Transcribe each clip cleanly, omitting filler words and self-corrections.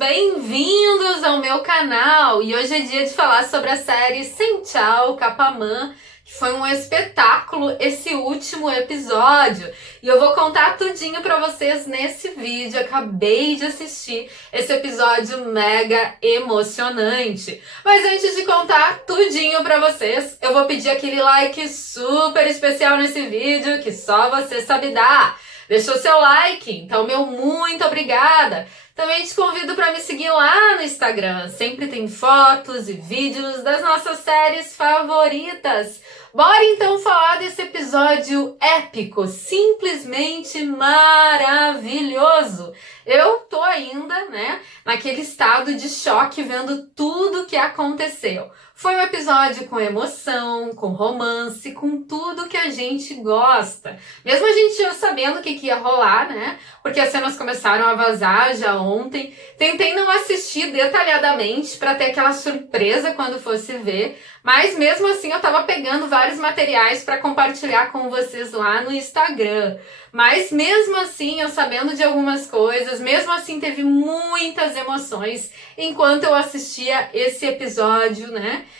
bem-vindos ao meu canal! E hoje é dia de falar sobre a série Senchao Kapaman, que foi um espetáculo esse último episódio. E eu vou contar tudinho pra vocês nesse vídeo. Acabei de assistir esse episódio mega emocionante. Mas antes de contar tudinho pra vocês, eu vou pedir aquele like super especial nesse vídeo que só você sabe dar. Deixou seu like? Então, meu muito obrigada! Também te convido para me seguir lá no Instagram. Sempre tem fotos e vídeos das nossas séries favoritas. Bora então falar desse episódio épico, simplesmente maravilhoso. Eu tô ainda, naquele estado de choque vendo tudo que aconteceu. Foi um episódio com emoção, com romance, com tudo que a gente gosta. Mesmo a gente já sabendo o que ia rolar, porque as cenas começaram a vazar já ontem. Tentei não assistir detalhadamente para ter aquela surpresa quando fosse ver, mas mesmo assim eu tava pegando vários materiais para compartilhar com vocês lá no Instagram. Mas mesmo assim, eu sabendo de algumas coisas, mesmo assim teve muitas emoções enquanto eu assistia esse episódio,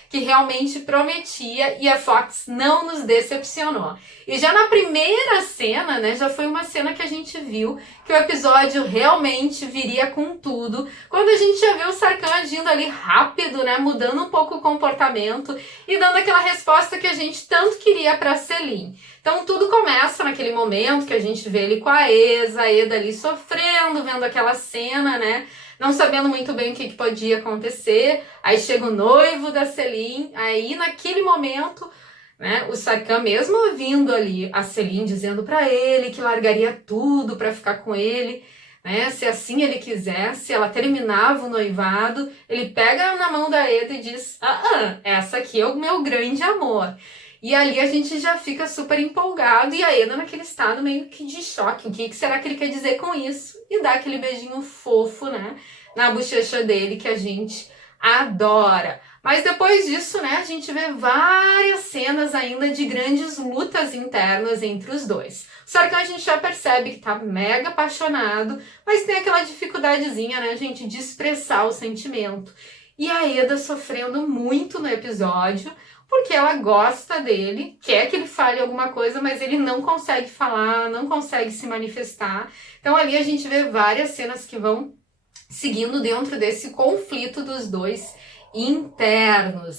que realmente prometia, e a Fox não nos decepcionou. E já na primeira cena, já foi uma cena que a gente viu que o episódio realmente viria com tudo, quando a gente já viu o Sarkhan agindo ali rápido, mudando um pouco o comportamento e dando aquela resposta que a gente tanto queria para Selin. Então tudo começa naquele momento que a gente vê ele com a Eda ali sofrendo, vendo aquela cena, não sabendo muito bem o que podia acontecer. Aí chega o noivo da Selin, aí naquele momento, o Sarkhan, mesmo ouvindo ali a Selin dizendo para ele que largaria tudo para ficar com ele, se assim ele quisesse, ela terminava o noivado, ele pega na mão da Eda e diz: essa aqui é o meu grande amor. E ali a gente já fica super empolgado, e a Eda naquele estado meio que de choque. O que será que ele quer dizer com isso? E dá aquele beijinho fofo, na bochecha dele, que a gente adora. Mas depois disso, a gente vê várias cenas ainda de grandes lutas internas entre os dois. O Sarkhan a gente já percebe que tá mega apaixonado, mas tem aquela dificuldadezinha, gente, de expressar o sentimento. E a Eda sofrendo muito no episódio, porque ela gosta dele, quer que ele fale alguma coisa, mas ele não consegue falar, não consegue se manifestar. Então ali a gente vê várias cenas que vão seguindo dentro desse conflito dos dois internos,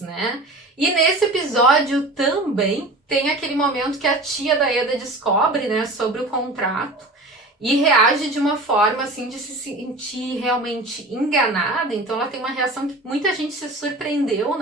E nesse episódio também tem aquele momento que a tia da Eda descobre, sobre o contrato e reage de uma forma assim de se sentir realmente enganada. Então ela tem uma reação que muita gente se surpreendeu,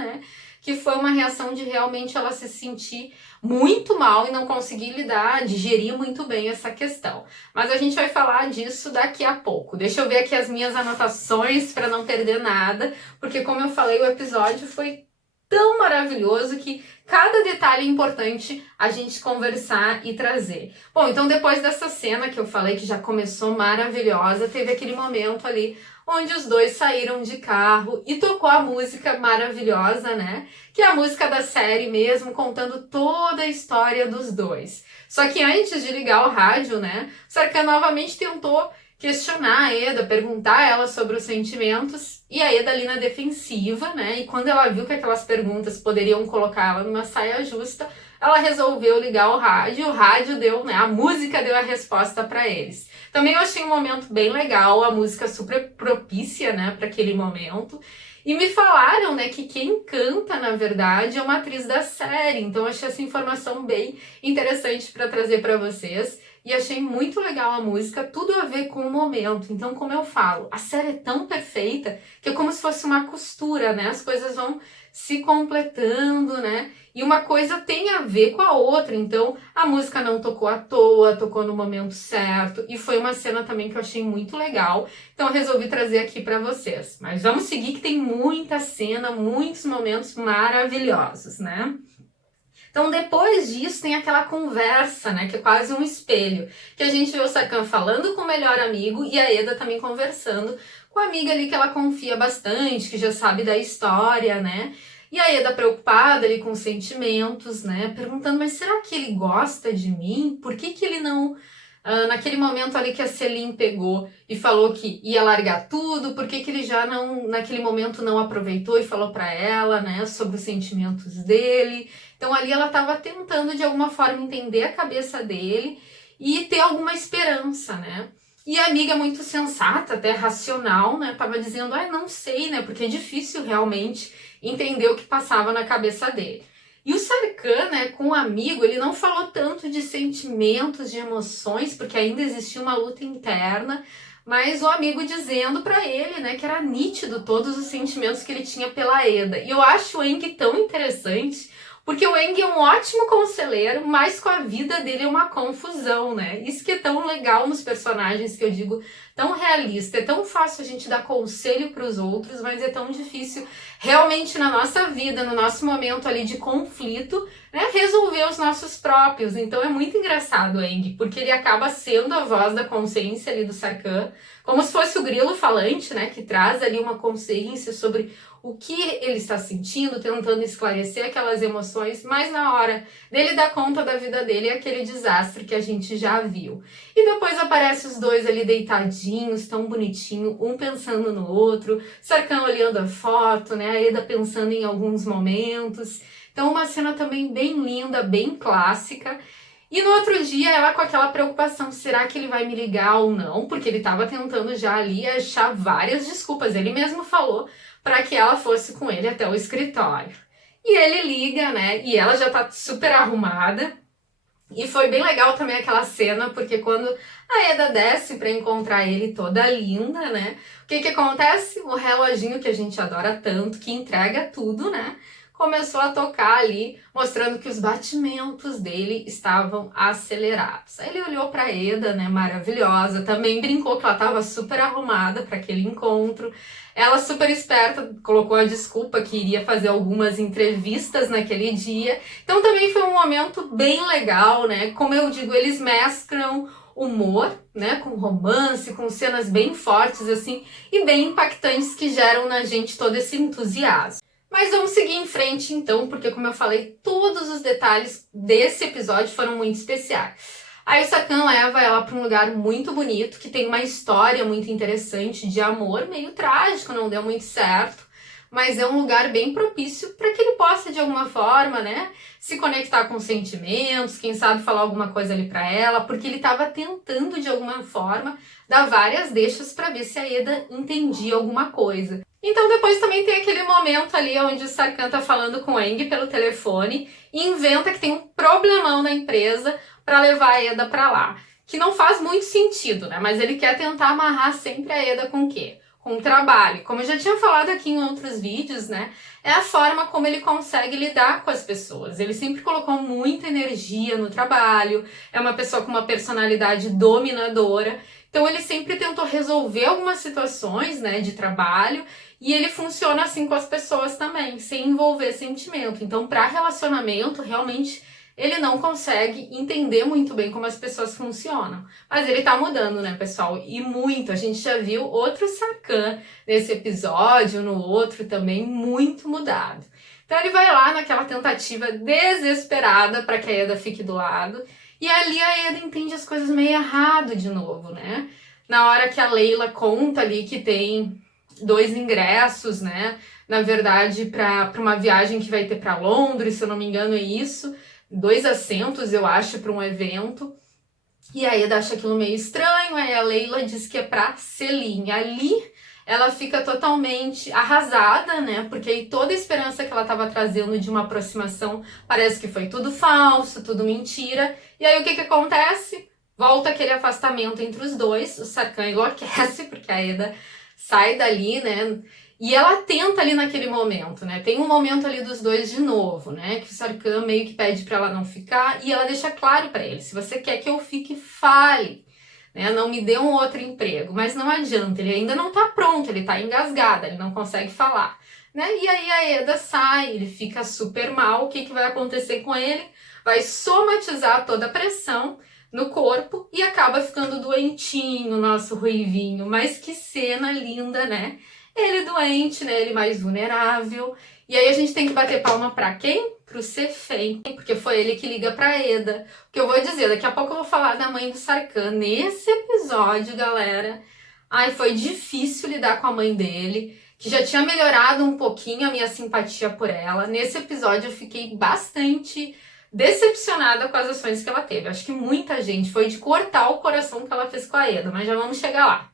que foi uma reação de realmente ela se sentir muito mal e não conseguir lidar, digerir muito bem essa questão. Mas a gente vai falar disso daqui a pouco. Deixa eu ver aqui as minhas anotações para não perder nada, porque como eu falei, o episódio foi tão maravilhoso que cada detalhe é importante a gente conversar e trazer. Bom, então depois dessa cena que eu falei que já começou maravilhosa, teve aquele momento ali onde os dois saíram de carro e tocou a música maravilhosa, que é a música da série mesmo, contando toda a história dos dois. Só que antes de ligar o rádio, Sarkhan novamente tentou questionar a Eda, perguntar a ela sobre os sentimentos, e a Eda ali na defensiva, e quando ela viu que aquelas perguntas poderiam colocar ela numa saia justa, ela resolveu ligar o rádio deu, a música deu a resposta para eles. Também eu achei um momento bem legal, a música super propícia, para aquele momento. E me falaram, que quem canta, na verdade, é uma atriz da série. Então eu achei essa informação bem interessante para trazer para vocês. E achei muito legal a música, tudo a ver com o momento. Então, como eu falo, a série é tão perfeita que é como se fosse uma costura, As coisas vão se completando, E uma coisa tem a ver com a outra. Então, a música não tocou à toa, tocou no momento certo. E foi uma cena também que eu achei muito legal. Então, eu resolvi trazer aqui para vocês. Mas vamos seguir que tem muita cena, muitos momentos maravilhosos, Então, depois disso, tem aquela conversa, que é quase um espelho, que a gente vê o Sarkhan falando com o melhor amigo e a Eda também conversando com a amiga ali que ela confia bastante, que já sabe da história, E a Eda preocupada ali com os sentimentos, perguntando, mas será que ele gosta de mim? Por que ele não naquele momento ali que a Celine pegou e falou que ia largar tudo, por que ele já não, naquele momento não aproveitou e falou para ela, né, sobre os sentimentos dele. Então ali ela estava tentando de alguma forma entender a cabeça dele e ter alguma esperança, né? E a amiga muito sensata, até racional, né, tava dizendo, não sei, né, porque é difícil realmente entender o que passava na cabeça dele. E o Sarkhan, né, com o amigo, ele não falou tanto de sentimentos, de emoções, porque ainda existia uma luta interna, mas o amigo dizendo para ele, né, que era nítido todos os sentimentos que ele tinha pela Eda. E eu acho o Aang tão interessante, porque o Aang é um ótimo conselheiro, mas com a vida dele é uma confusão, né? Isso que é tão legal nos personagens, que eu digo, tão realista. É tão fácil a gente dar conselho para os outros, mas é tão difícil realmente na nossa vida, no nosso momento ali de conflito, né, resolver os nossos próprios. Então é muito engraçado o Aang, porque ele acaba sendo a voz da consciência ali do Sarkhan, como se fosse o grilo falante, né, que traz ali uma consciência sobre o que ele está sentindo, tentando esclarecer aquelas emoções, mas na hora dele dar conta da vida dele é aquele desastre que a gente já viu. E depois aparece os dois ali deitadinhos, tão bonitinho, um pensando no outro, Sarkhan olhando a foto, né, a Eda pensando em alguns momentos. Então uma cena também bem linda, bem clássica. E no outro dia, ela com aquela preocupação, será que ele vai me ligar ou não? Porque ele estava tentando já ali achar várias desculpas. Ele mesmo falou para que ela fosse com ele até o escritório. E ele liga, né? E ela já tá super arrumada. E foi bem legal também aquela cena, porque quando a Eda desce para encontrar ele toda linda, né? O que acontece? O reloginho que a gente adora tanto, que entrega tudo, né? Começou a tocar ali, mostrando que os batimentos dele estavam acelerados. Aí ele olhou para Eda, né, maravilhosa, também brincou que ela estava super arrumada para aquele encontro. Ela, super esperta, colocou a desculpa que iria fazer algumas entrevistas naquele dia. Então também foi um momento bem legal, né? Como eu digo, eles mesclam humor, né, com romance, com cenas bem fortes assim e bem impactantes que geram na gente todo esse entusiasmo. Mas vamos seguir em frente então, porque como eu falei, todos os detalhes desse episódio foram muito especiais. Aí o Sarkhan leva ela para um lugar muito bonito, que tem uma história muito interessante de amor, meio trágico, não deu muito certo, mas é um lugar bem propício para que ele possa, de alguma forma, né, se conectar com sentimentos, quem sabe falar alguma coisa ali para ela, porque ele estava tentando, de alguma forma, dar várias deixas para ver se a Eda entendia alguma coisa. Então depois também tem aquele momento ali onde o Sarkhan tá falando com o Aang pelo telefone e inventa que tem um problemão na empresa para levar a Eda para lá. Que não faz muito sentido, né? Mas ele quer tentar amarrar sempre a Eda com o quê? Com o trabalho. Como eu já tinha falado aqui em outros vídeos, né? É a forma como ele consegue lidar com as pessoas. Ele sempre colocou muita energia no trabalho, é uma pessoa com uma personalidade dominadora. Então ele sempre tentou resolver algumas situações, né, de trabalho, e ele funciona assim com as pessoas também, sem envolver sentimento. Então, para relacionamento, realmente ele não consegue entender muito bem como as pessoas funcionam. Mas ele tá mudando, né, pessoal? E muito. A gente já viu outro Sarkhan nesse episódio, no outro também, muito mudado. Então ele vai lá naquela tentativa desesperada para que a Eda fique do lado. E ali a Eda entende as coisas meio errado de novo, né? Na hora que a Leila conta ali que tem 2 ingressos, né? Na verdade, para uma viagem que vai ter para Londres, se eu não me engano, é isso. 2 assentos, eu acho, para um evento. E a Eda acha aquilo meio estranho, aí a Leila diz que é para Celine. Ali ela fica totalmente arrasada, né? Porque aí toda a esperança que ela estava trazendo de uma aproximação parece que foi tudo falso, tudo mentira. E aí o que acontece? Volta aquele afastamento entre os dois, o Sarkhan enlouquece, porque a Eda sai dali, né? E ela tenta ali naquele momento, né? Tem um momento ali dos dois de novo, né? Que o Sarkhan meio que pede para ela não ficar e ela deixa claro para ele, se você quer que eu fique, fale, né? Não me dê um outro emprego. Mas não adianta, ele ainda não tá pronto, ele tá engasgado, ele não consegue falar, né? E aí a Eda sai, ele fica super mal. O que vai acontecer com ele? Vai somatizar toda a pressão no corpo e acaba ficando doentinho, nosso ruivinho. Mas que cena linda, né? ele doente, né? Ele mais vulnerável. E aí a gente tem que bater palma pra quem? Pro Cefen, porque foi ele que liga pra Eda. O que eu vou dizer, daqui a pouco eu vou falar da mãe do Sarkhan. Nesse episódio, galera, ai, foi difícil lidar com a mãe dele, que já tinha melhorado um pouquinho a minha simpatia por ela. Nesse episódio eu fiquei bastante decepcionada com as ações que ela teve. Acho que muita gente foi de cortar o coração que ela fez com a Eda, mas já vamos chegar lá.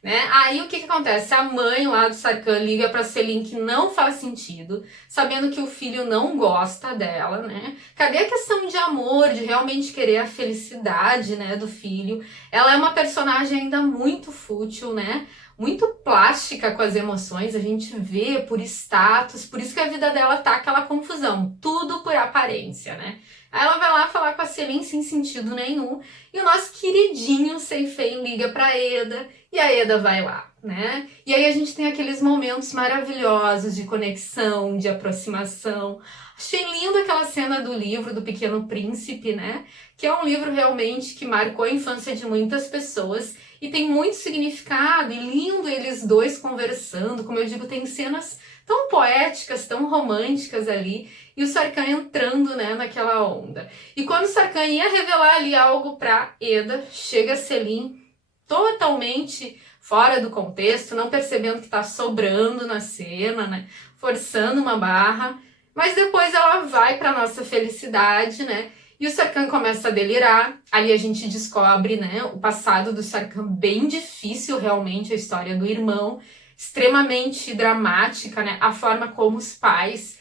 Né? Aí o que acontece? A mãe lá do Sarkhan liga pra Selin, que não faz sentido, sabendo que o filho não gosta dela, né? Cadê a questão de amor, de realmente querer a felicidade, né, do filho? Ela é uma personagem ainda muito fútil, né? Muito plástica com as emoções, a gente vê por status, por isso que a vida dela tá aquela confusão, tudo por aparência, né? Aí ela vai lá falar com a Selin sem sentido nenhum, e o nosso queridinho Cefen liga pra Eda, e a Eda vai lá, né? E aí a gente tem aqueles momentos maravilhosos de conexão, de aproximação. Achei lindo aquela cena do livro do Pequeno Príncipe, né? Que é um livro realmente que marcou a infância de muitas pessoas e tem muito significado, e lindo eles dois conversando, como eu digo, tem cenas tão poéticas, tão românticas ali, e o Sarkhan entrando, né, naquela onda. E quando o Sarkhan ia revelar ali algo pra Eda, chega a Selin totalmente fora do contexto, não percebendo que tá sobrando na cena, né, forçando uma barra, mas depois ela vai pra nossa felicidade, né, e o Sarkhan começa a delirar. Ali a gente descobre, né, o passado do Sarkhan, bem difícil realmente, a história do irmão, extremamente dramática, né, a forma como os pais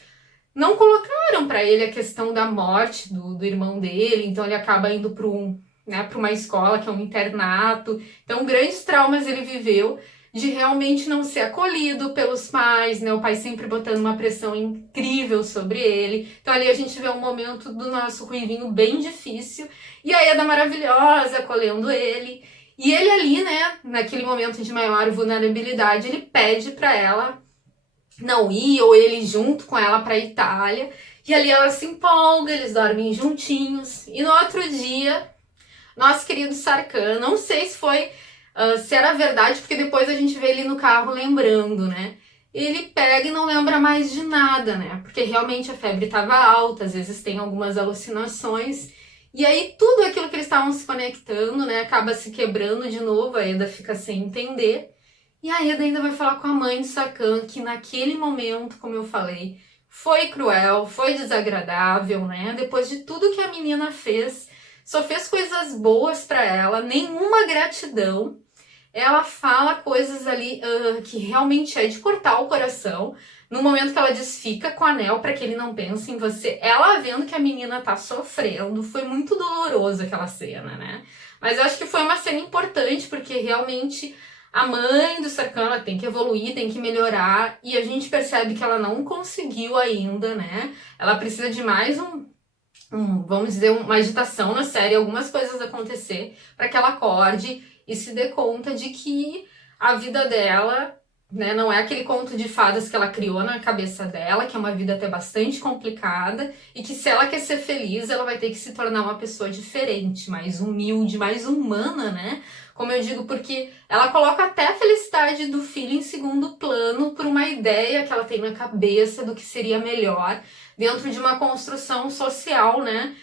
não colocaram para ele a questão da morte do irmão dele, então ele acaba indo para uma escola que é um internato. Então, grandes traumas ele viveu de realmente não ser acolhido pelos pais, né? O pai sempre botando uma pressão incrível sobre ele. Então, ali a gente vê um momento do nosso Ruivinho bem difícil, e a Eda maravilhosa acolhendo ele. E ele ali, né, naquele momento de maior vulnerabilidade, ele pede para ela não ir, ou ele junto com ela para Itália, e ali ela se empolga, eles dormem juntinhos, e no outro dia, nosso querido Sarkhan, não sei se foi, se era verdade, porque depois a gente vê ele no carro lembrando, né, ele pega e não lembra mais de nada, né, porque realmente a febre estava alta, às vezes tem algumas alucinações, e aí tudo aquilo que eles estavam se conectando, né, acaba se quebrando de novo, a Eda fica sem entender. E a Eda ainda vai falar com a mãe de Sarkhan, que naquele momento, como eu falei, foi cruel, foi desagradável, né? Depois de tudo que a menina fez, só fez coisas boas para ela, nenhuma gratidão. Ela fala coisas ali que realmente é de cortar o coração. No momento que ela diz, fica com o anel para que ele não pense em você. Ela vendo que a menina tá sofrendo, foi muito doloroso aquela cena, né? Mas eu acho que foi uma cena importante, porque realmente a mãe do Sarkhan, ela tem que evoluir, tem que melhorar, e a gente percebe que ela não conseguiu ainda, né? Ela precisa de mais vamos dizer, uma agitação na série, algumas coisas acontecer para que ela acorde e se dê conta de que a vida dela, né, não é aquele conto de fadas que ela criou na cabeça dela, que é uma vida até bastante complicada, e que se ela quer ser feliz, ela vai ter que se tornar uma pessoa diferente, mais humilde, mais humana, né? Como eu digo, porque ela coloca até a felicidade do filho em segundo plano por uma ideia que ela tem na cabeça do que seria melhor dentro de uma construção social, né,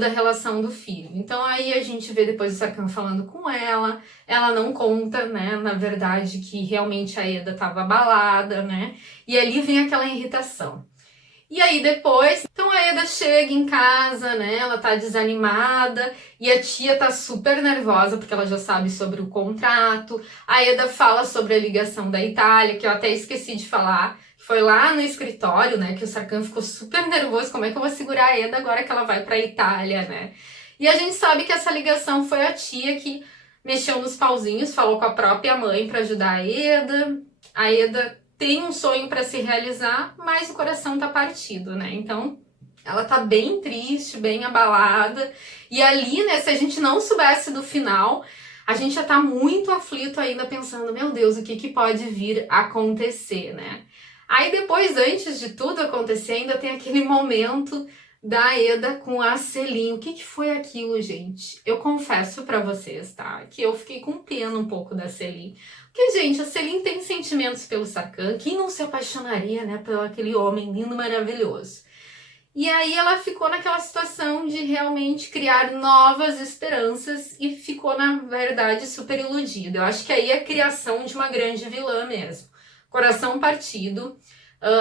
da relação do filho. Então aí a gente vê depois o Sarkhan falando com ela não conta, né, na verdade, que realmente a Eda estava abalada, né, e ali vem aquela irritação. E aí depois, então a Eda chega em casa, né, ela tá desanimada, e a tia tá super nervosa, porque ela já sabe sobre o contrato. A Eda fala sobre a ligação da Itália, que eu até esqueci de falar, foi lá no escritório, né, que o Sarkhan ficou super nervoso, como é que eu vou segurar a Eda agora que ela vai pra Itália, né? E a gente sabe que essa ligação foi a tia que mexeu nos pauzinhos, falou com a própria mãe para ajudar a Eda tem um sonho para se realizar, mas o coração tá partido, né? Então, ela tá bem triste, bem abalada, e ali, né, se a gente não soubesse do final, a gente já tá muito aflito ainda pensando, meu Deus, o que pode vir a acontecer, né? Aí depois, antes de tudo acontecer, ainda tem aquele momento da Eda com a Celin. O que foi aquilo, gente? Eu confesso pra vocês, tá? Que eu fiquei com pena um pouco da Celin. Porque, gente, a Celin tem sentimentos pelo Sarkhan. Quem não se apaixonaria, né, por aquele homem lindo, maravilhoso? E aí ela ficou naquela situação de realmente criar novas esperanças e ficou, na verdade, super iludida. Eu acho que aí é a criação de uma grande vilã mesmo. Coração partido,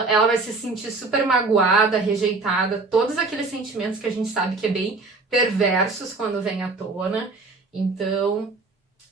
ela vai se sentir super magoada, rejeitada, todos aqueles sentimentos que a gente sabe que é bem perversos quando vem à tona. Então,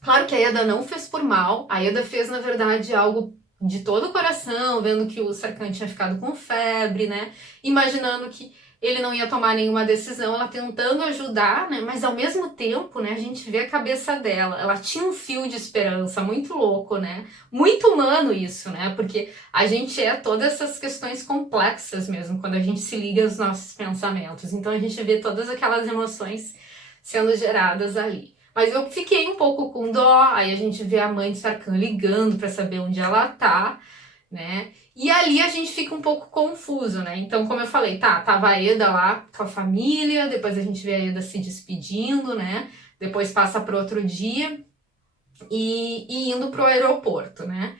claro que a Eda não fez por mal, a Eda fez, na verdade, algo de todo o coração, vendo que o Sarkhan tinha ficado com febre, né? Imaginando que ele não ia tomar nenhuma decisão, ela tentando ajudar, né? Mas ao mesmo tempo, né, a gente vê a cabeça dela. Ela tinha um fio de esperança muito louco, né? Muito humano isso, né? Porque a gente é todas essas questões complexas mesmo, quando a gente se liga aos nossos pensamentos. Então a gente vê todas aquelas emoções sendo geradas ali. Mas eu fiquei um pouco com dó, aí a gente vê a mãe de Sarkhan ligando para saber onde ela tá, né? E ali a gente fica um pouco confuso, né? Então, como eu falei, tava a Eda lá com a família, depois a gente vê a Eda se despedindo, né? Depois passa para outro dia e indo pro aeroporto, né?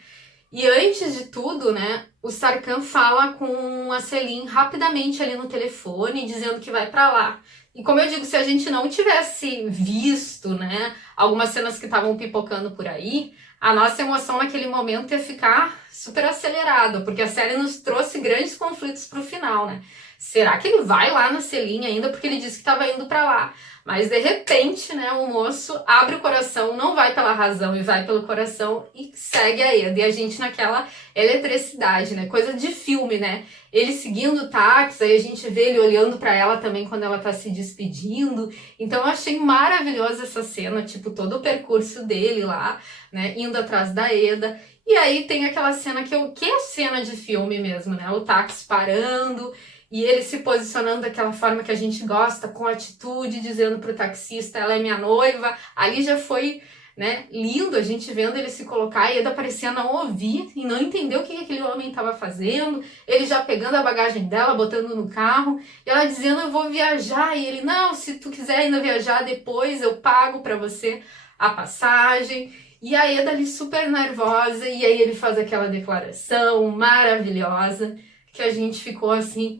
E antes de tudo, né, o Sarkhan fala com a Celin rapidamente ali no telefone, dizendo que vai para lá. E como eu digo, se a gente não tivesse visto, né, algumas cenas que estavam pipocando por aí, a nossa emoção naquele momento ia ficar super acelerada, porque a série nos trouxe grandes conflitos pro final, né? Será que ele vai lá na Celin ainda porque ele disse que estava indo para lá? Mas de repente, né, o moço abre o coração, não vai pela razão e vai pelo coração e segue a Eda. E a gente naquela eletricidade, né, coisa de filme, né? Ele seguindo o táxi, aí a gente vê ele olhando para ela também quando ela tá se despedindo. Então eu achei maravilhosa essa cena, tipo, todo o percurso dele lá, né, indo atrás da Eda. E aí tem aquela cena que é cena de filme mesmo, né? O táxi parando e ele se posicionando daquela forma que a gente gosta, com atitude, dizendo pro taxista, ela é minha noiva. Ali já foi, né, lindo a gente vendo ele se colocar, e Eda parecia não ouvir e não entender o que aquele homem estava fazendo. Ele já pegando a bagagem dela, botando no carro, e ela dizendo, eu vou viajar. E ele, não, se tu quiser ainda viajar depois, eu pago para você a passagem. E a Eda ali super nervosa, e aí ele faz aquela declaração maravilhosa, que a gente ficou assim,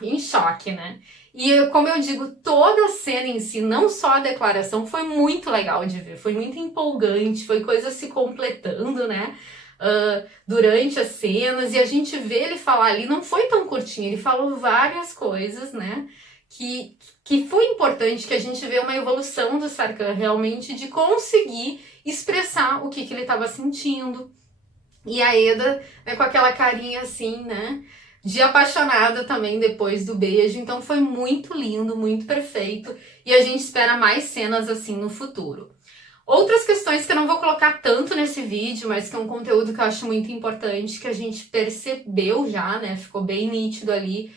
em choque, né? E como eu digo, toda a cena em si, não só a declaração, foi muito legal de ver, foi muito empolgante, foi coisa se completando, né? Durante as cenas, e a gente vê ele falar ali, não foi tão curtinho, ele falou várias coisas, né? Que foi importante, que a gente vê uma evolução do Sarkhan realmente de conseguir expressar o que ele estava sentindo. E a Eda, né, com aquela carinha assim, né? De apaixonada também depois do beijo. Então foi muito lindo, muito perfeito. E a gente espera mais cenas assim no futuro. Outras questões que eu não vou colocar tanto nesse vídeo, mas que é um conteúdo que eu acho muito importante, que a gente percebeu já, né? Ficou bem nítido ali.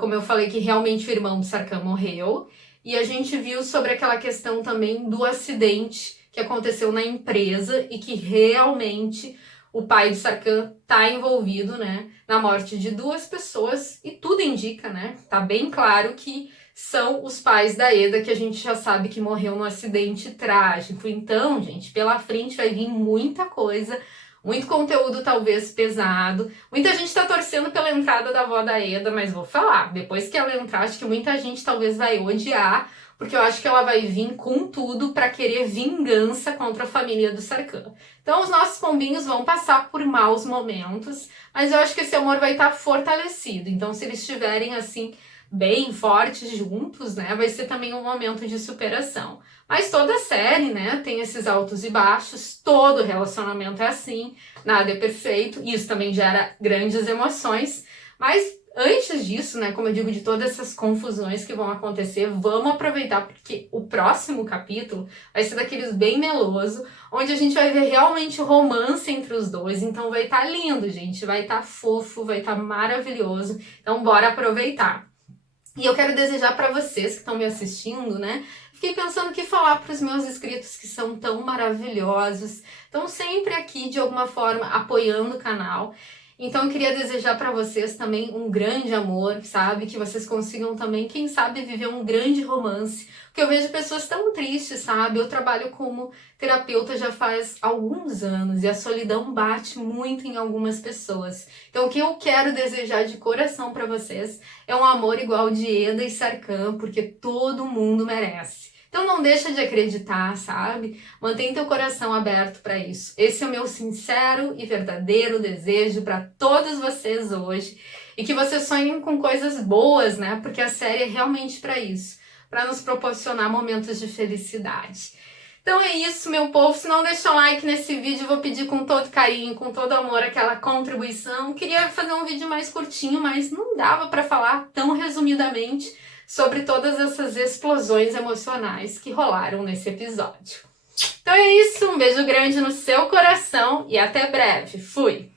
Como eu falei, que realmente o irmão do Sarkhan morreu. E a gente viu sobre aquela questão também do acidente que aconteceu na empresa e que realmente o pai do Sarkhan tá envolvido, né, na morte de 2 pessoas, e tudo indica, né, tá bem claro que são os pais da Eda, que a gente já sabe que morreu num acidente trágico. Então, gente, pela frente vai vir muita coisa, muito conteúdo talvez pesado. Muita gente tá torcendo pela entrada da avó da Eda, mas vou falar, depois que ela entrar, acho que muita gente talvez vai odiar, porque eu acho que ela vai vir com tudo para querer vingança contra a família do Sarkhan. Então os nossos pombinhos vão passar por maus momentos, mas eu acho que esse amor vai estar fortalecido. Então se eles estiverem assim, bem fortes juntos, né, vai ser também um momento de superação. Mas toda série, né, tem esses altos e baixos, todo relacionamento é assim, nada é perfeito, isso também gera grandes emoções, mas antes disso, né, como eu digo, de todas essas confusões que vão acontecer, vamos aproveitar, porque o próximo capítulo vai ser daqueles bem meloso, onde a gente vai ver realmente o romance entre os dois. Então vai estar lindo, gente, vai estar fofo, vai estar maravilhoso. Então bora aproveitar. E eu quero desejar para vocês que estão me assistindo, né? Fiquei pensando o que falar para os meus inscritos que são tão maravilhosos, estão sempre aqui de alguma forma apoiando o canal. Então eu queria desejar para vocês também um grande amor, sabe? Que vocês consigam também, quem sabe, viver um grande romance. Porque eu vejo pessoas tão tristes, sabe? Eu trabalho como terapeuta já faz alguns anos e a solidão bate muito em algumas pessoas. Então o que eu quero desejar de coração para vocês é um amor igual de Eda e Sarkan, porque todo mundo merece. Então não deixa de acreditar, sabe? Mantém teu coração aberto para isso. Esse é o meu sincero e verdadeiro desejo para todos vocês hoje. E que vocês sonhem com coisas boas, né? Porque a série é realmente para isso, para nos proporcionar momentos de felicidade. Então é isso, meu povo. Se não deixa um like nesse vídeo, eu vou pedir com todo carinho, com todo amor, aquela contribuição. Queria fazer um vídeo mais curtinho, mas não dava para falar tão resumidamente sobre todas essas explosões emocionais que rolaram nesse episódio. Então é isso, um beijo grande no seu coração e até breve. Fui!